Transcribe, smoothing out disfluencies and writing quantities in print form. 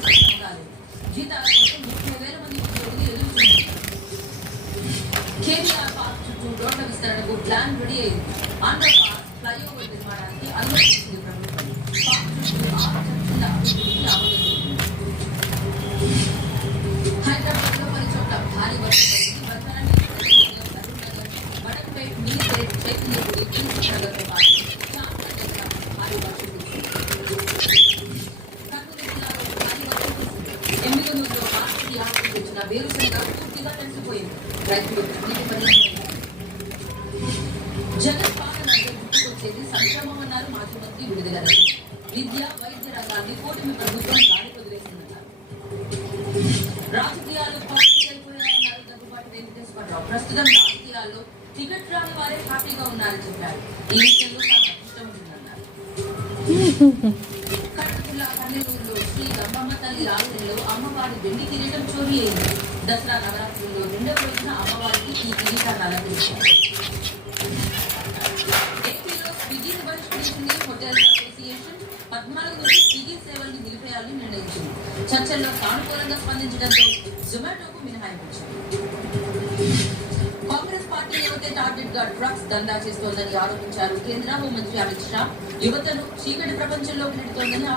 పారిశ్రామిక రంగాలు జీతాల కోసం 30,000 మంది ఉద్యోగులు ఎదుర్కొంటున్నారు. కేబీఆర్ పార్క్ చుట్టూ రోడ్ల విస్తరణకు ప్లాన్ రెడీ అయింది. అండర్ పాస్ ఫ్లైఓవర్ నిర్మాణానికి అనుమతించింది ప్రభుత్వం. పార్క్ చుట్టూ 6 చర్చల అభివృద్ధికి అవగతుంది. హైదరాబాద్ లో పలు చోట్ల భారీ వర్షం పడింది. కరీంనగర్, వడక్పేట్, మీర్పేట్, చైతన్యపురి, దిల్సుఖ్నగర్తో పాటు చార్మినార్ దగ్గర భారీ వర్షం కురిసింది. కర్నూలు జిల్లాలో భారీ వర్షం కురిసింది. ఎమ్మిగనూరులో మార్కెట్ యార్డుకు వచ్చిన వేరుశనగ పూర్తిగా తడిసిపోయింది. రైతులు నీటి పరిణామం. జగన్ పాలనలో గుర్తుకొచ్చేది సంక్షేమమన్నారు మాజీ మంత్రి విడుదల రవి. విద్య, వైద్య రంగాన్ని కూటమి ప్రభుత్వం గాలికి వదిలేసిందన్నారు. రాజకీయాలు పార్టీ అయిపోయాయన్నారు దగ్గుబాటి వెంకటేశ్వరరావు. ప్రస్తుతం రాజకీయాల్లో టికెట్ రాని వారే హ్యాపీగా ఉన్నారని చెప్పారు. ఈ విషయంలో తాను అదృష్టం ఉంటుందన్నారు. కడప జిల్లా కన్నెలూరులో శ్రీ గంగమ్మ తల్లి ఆలయంలో అమ్మవారి వెండి కిరీటం చోరీ అయింది. దసరా నవరాత్రుల్లో 2వ రోజున అమ్మవారికి ఈ కిరీటాన్ని అలంకరించారు. ఏపీలో స్విగ్గీని బహిష్కరించింది హోటల్స్ అసోసియేషన్. 14 నుంచి స్విగ్గీ సేవల్ని నిలిపేయాలని నిర్ణయించింది. చర్చల్లో సానుకూలంగా స్పందించడంతో జొమాటోకు మినహాయించారు. కాంగ్రెస్ పార్టీ యువతే టార్గెట్ గా డ్రగ్స్ దందా చేస్తోందని ఆరోపించారు కేంద్ర హోంమంత్రి అమిత్ షా. యువతను చీకటి ప్రపంచంలోకి నెడుతోందని